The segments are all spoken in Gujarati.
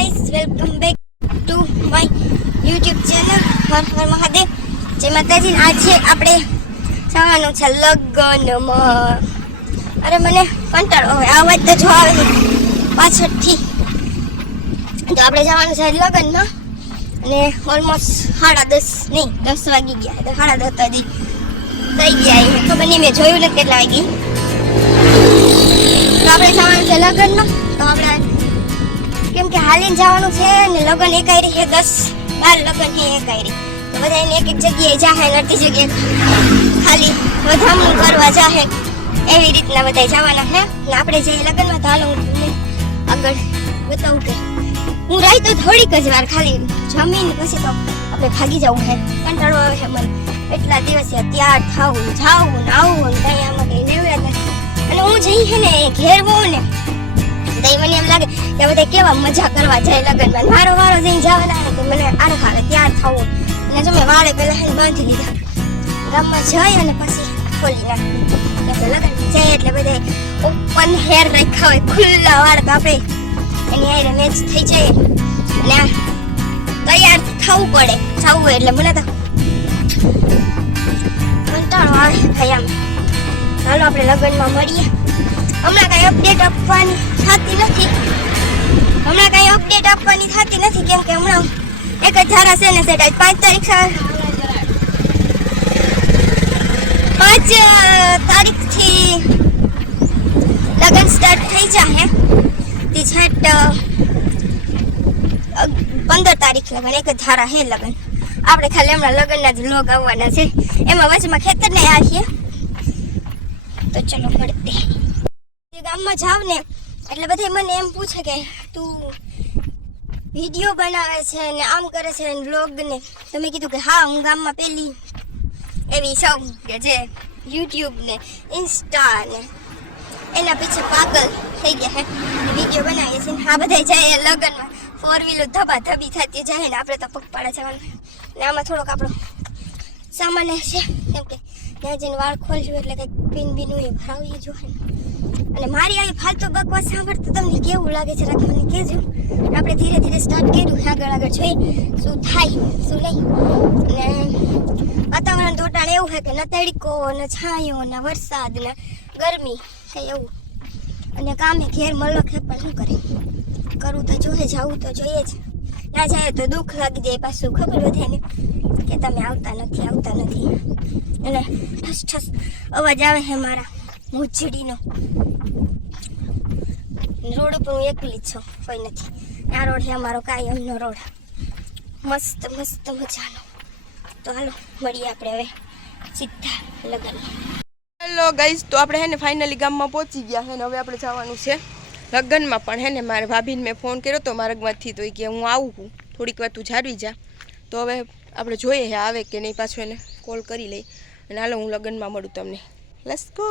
Guys, welcome back to my YouTube channel હર હર મહાદેવ. જય માતાજી. આજે આપણે જવાનું છે લગ્નમાં. અરે મને કંટાળો હવે અવાજ તો જો આવે પાછળથી. તો આપણે જવાનું છે લગ્નમાં અને ઓલમોસ્ટ 10:30 નહીં 10 વાગી ગયા. તો 10:30 થઈ ગયા. ખબર નહીં, મેં જોયું નથી કેટલા વાગી. તો આપણે જવાનું છે લગ્નમાં. તો આપણે કેમ કે હાલીને જવાનું છે ને લગ્ન એકાયરી છે, 10-12 લગ્ન છે એકાયરી. તો બધા એને એક એક જગ્યાએ જાહે, અડધી જગ્યાએ ખાલી વધામણું કરવા જાહે, એવી રીતના બધા જવાના છે. ને આપણે જઈએ લગ્નમાં. તો હાલો હું આગળ બતાવું કે હું રહી તો થોડીક જ વાર, ખાલી જમીને પછી તો આપણે ભાગી જવું છે. કંટાળો આવે છે મને એટલા દિવસે તૈયાર થવું, જાવું ને આવું ને ત્યાં આમાં કંઈ લેવડા નથી. અને હું જઈ છે ને ઘેર હોઉં ને તો મને એમ લાગે કે બધા કેવા મજા કરવા જાય લગ્નમાં. મારો વારો જઈને જવાના ને તો મને આને ખાવે તૈયાર થવું. અને જો મેં વાળે પહેલાં બાંધી લીધા, ગામમાં જઈ અને પછી ખોલી નાખી. એટલે લગ્ન જાય એટલે બધા ઓપન હેર રાખ્યા હોય, ખુલ્લા વાળ. તો આપણે એની હારે મેચ થઈ જાય અને તૈયાર થવું પડે, જવું હોય. એટલે મને તો કંટાળો આવે ભાઈ આમ. ચાલો આપણે લગ્નમાં મળીએ. હમણાં કઈ અપડેટ આપવાની થતી નથી, કેમ કે હમણાં એક જ ધારા છે ને સેટ 5 તારીખથી લગ્ન સ્ટાર્ટ થઈ જાય. તે છેટ 15 તારીખ લગ્ન, એક જ ધારા હે લગ્ન. આપણે ખાલી હમણાં લગ્નના જ વ્લોગ આવવાના છે. એમાં વચમાં ખેતર ને આવીએ. તો ચલો મળતે. ગામમાં જાવ ને એટલે બધા મને એમ પૂછે કે તું વિડીયો બનાવે છે ને આમ કરે છે ને વ્લોગ ને. તો મેં કીધું કે હા, હું ગામમાં પેલી એવી સૌ કે જે યુટ્યુબ ને ઇન્સ્ટા ને એના પીછે પાગલ થઈ ગયા હે, વિડીયો બનાવીએ છીએ. આ બધા જાય લગ્નમાં, 4 વ્હીલર ધબાધબી થતી જાય ને આપણે તો પગપાળા જવાનું. ને આમાં થોડોક આપણો સામાન છે, કેમ કે ત્યાં જઈને વાળ ખોલજો એટલે કંઈક પીન એ ભરાવી જોઈએ. અને મારી આવી ફાલતુ બકવાસ સાંભળતો તમને કેવું લાગે છે રાખી મને કહેજો. આપણે ધીરે ધીરે સ્ટાર્ટ કર્યું, આગળ જોઈએ શું થાય શું નહીં. અને વાતાવરણ તો અટાણે એવું છે કે ન તડકો ને છાંયો ને વરસાદ ને ગરમી છે એવું. અને કામે ઘેર મલક છે પણ શું કરે, કરવું તો જોઈએ, જવું તો જોઈએ જ. ના જાય તો દુઃખ લાગી જાય પાછું, ખબર વધે ને કે તમે આવતા નથી. અને ઠસ ઠસ અવાજ આવે છે મારા મૂંછડીનો. રોડ ઉપર હું એકલી જ છું, કોઈ નથી. આ રોડ છે અમારો કાયમનો રોડ, મસ્ત મજાનો. તો હાલો મળીએ આપણે હવે સીધા લગન. હેલો ગાઈઝ, તો આપણે હે ને ફાઇનલી ગામમાં પહોંચી ગયા છે ને હવે આપણે જવાનું છે લગ્નમાં. પણ હે ને મારે ભાભીને મેં ફોન કર્યો તો માર્ગમાંથી, તો એ કે હું આવું છું, થોડીક વાર તું જાળવી જા. તો હવે આપણે જોઈએ હે આવે કે નહીં, પાછું એને કોલ કરી લઈ. અને હાલો હું લગ્નમાં મળું તમને. Let's go.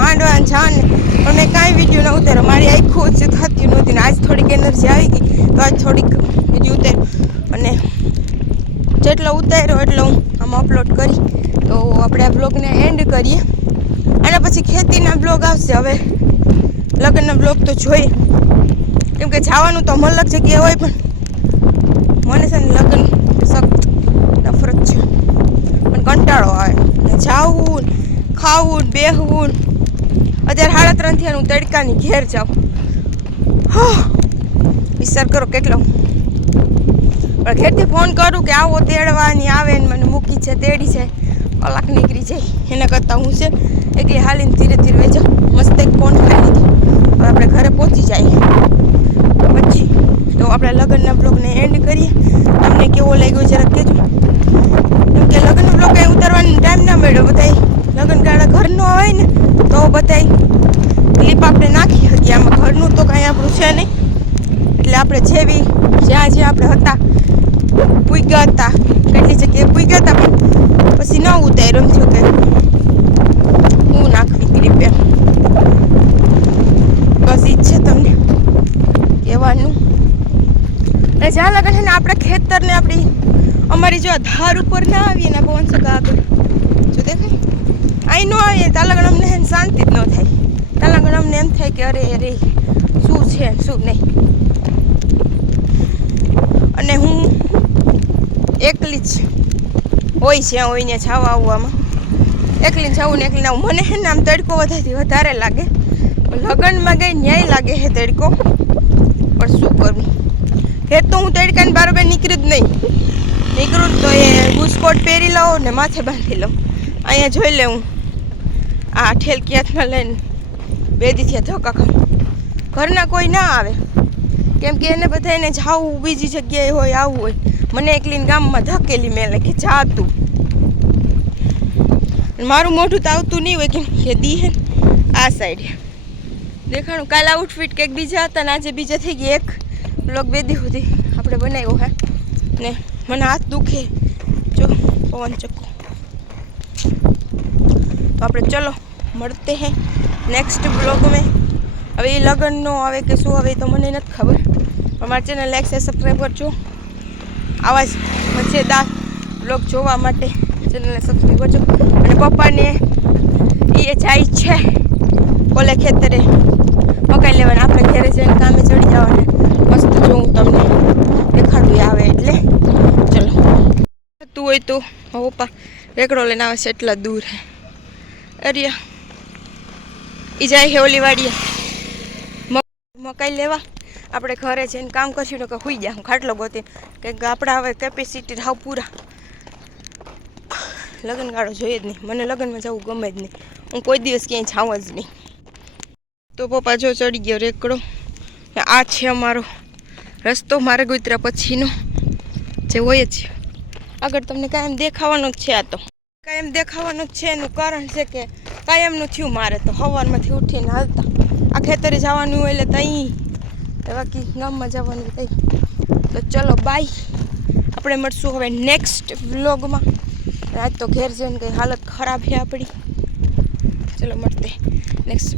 માંડવા જાન પણ મેં કાંઈ વિડીયો ન ઉતાર્યો. મારી આખું ઓછી થતી નહોતી ને આજ થોડીક એનર્જી આવી ગઈ તો આજ થોડીક વિડીયો ઉતાર્યો અને જેટલો ઉતાર્યો એટલો હું આમાં અપલોડ કરી. તો આપણે આ બ્લોગને એન્ડ કરીએ. આના પછી ખેતીના બ્લોગ આવશે. હવે લગ્નના બ્લોગ તો જોઈએ, કેમ કે જવાનું તો અલગ જગ્યાએ હોય પણ મને છે ને લગ્ન સખ્ત નફરત છે. પણ કંટાળો આવે ને જાવું ખાવું બેહવું. અત્યારે 3:30 થયા હું તડકાની ઘેર જાઉં. વિચાર કરો કેટલો. પણ ઘેરથી ફોન કરું કે આવો તેડવાની આવે ને મને મૂકી છે તેડી છે, કલાક નીકળી જાય. એના કરતાં હું છે એકલી હાલીને ધીરે ધીરે વહી જાઉં. મસ્ત એક ફોન ખાઈ લીધો. હવે આપણે ઘરે પહોંચી જાય પછી તો આપણે લગ્નના બ્લોગને એન્ડ કરીએ. તમને કેવો લાગ્યો જરાક કહેજો, કેમ કે લગ્નનો બ્લોગ કંઈ ઉતારવાનો ટાઈમ ના મળ્યો. બધાય લગ્નગાળા ઘરનો હોય ને તો બધાય ક્લિપ આપણે નાખી શકીએ. આમાં ઘરનું તો કાંઈ આપણું છે નહીં. એટલે આપણે જેવી જ્યાં આપણે હતા પૂગ્યા હતા કેટલી જગ્યાએ પૂગ્યા હતા પણ પછી ન ઉતાર્યો. એમ થયું કે હું નાખવી ક્લિપ એમ. બસ ઈ જ છે તમને કહેવાનું. અને જ્યાં લગન છે ને આપણે ખેતરને આપણી અમારી જો ધાર ઉપર ના આવીએ ને પવન સગા આગળ જો દેખાય અહીં ન આવીએ ત્યાં લગન અમને શાંતિ જ ન થાય. ત્યાં લગન અમને એમ થાય કે અરે અરે શું છે શું નહીં. અને હું એકલી જ હોય છે હોઈને છાવા આવવામાં એકલીને જવું ને એકલીને આવું. મને છે ને આમ તડકો વધારે લાગે. લગ્નમાં ગઈ ન્યાય લાગે છે તડકો, પણ શું કરવું. ઘેર તો હું તડકાને બારોબાર નીકળું જ નહીં. નીકળું તો એ બુસ્કોટ પહેરી લઉં ને માથે બાંધી લઉં. અહીંયા જોઈ લે હું આ ઠેલકી હાથમાં લઈને બેદી થયા ધક્કા ખામ. ઘરના કોઈ ના આવે કેમ કે એને બધાને જાવું બીજી જગ્યાએ હોય આવવું હોય. મને એકલીને ગામમાં ધકેલી મેલે કે જા તું. મારું મોઢું તો આવતું નહીં હોય કેમ કે દી હે આ સાઈડ દેખાણું. કાલે આઉટફિટ કંઈક બીજા હતા ને આજે બીજા થઈ ગયા. એક બ્લોગ બેદી સુધી આપણે બનાવ્યો હે ને મને હાથ દુખે જો પવન ચક્કો. તો આપણે ચલો મળતે હે નેક્સ્ટ બ્લોગ મેં. હવે એ લગ્નનો આવે કે શું આવે તો મને નથી ખબર, પણ મારી ચેનલ લાઈક છે સબસ્ક્રાઈબ કરજો. આવા જ મજેદાર બ્લોગ જોવા માટે ચેનલને સબસ્ક્રાઈબ કરજો. અને પપ્પાને એ જાય છે ઓલે ખેતરે મકાઈ લેવાના. આપણે ઘરે જઈને કામે ચડી જવાના. મસ્ત જોઉં તમને દેખાડું આવે એટલે ચલો. તું હોય તો પપ્પા રેકડો લઈને આવે છે એટલા દૂર હે. અરિયા એ જાય છે ઓલી વાડીએ મકાઈ લેવા. આપણે ઘરે જઈને કામ કરશું તો કે સુઈ જાય હું ખાટલો ગોતી કે આપણા હવે કેપેસિટી હાવ પૂરા. લગ્નગાળો જોઈએ જ નહીં. મને લગ્નમાં જવું ગમે જ નહીં. હું કોઈ દિવસ ક્યાંય જાઉં જ નહીં. તો પપ્પા જો ચડી ગયો રેકડો. આ છે અમારો રસ્તો મારે ગુતરા પછીનો જે હોય જ. આગળ તમને કાયમ દેખાવાનો જ છે. આ તો કાયમ દેખાવાનું જ છે. એનું કારણ છે કે કાયમનું થયું મારે તો સવારમાંથી ઉઠીને હાલતા આ ખેતરે જવાનું હોય એટલે ત્યાં બાકી ગામમાં જવાનું કંઈ. તો ચલો બાય. આપણે મળશું હવે નેક્સ્ટ વ્લોગમાં. આજ તો ઘેર જઈને કંઈ હાલત ખરાબ છે આપણી. ચલો મળતે નેક્સ્ટ.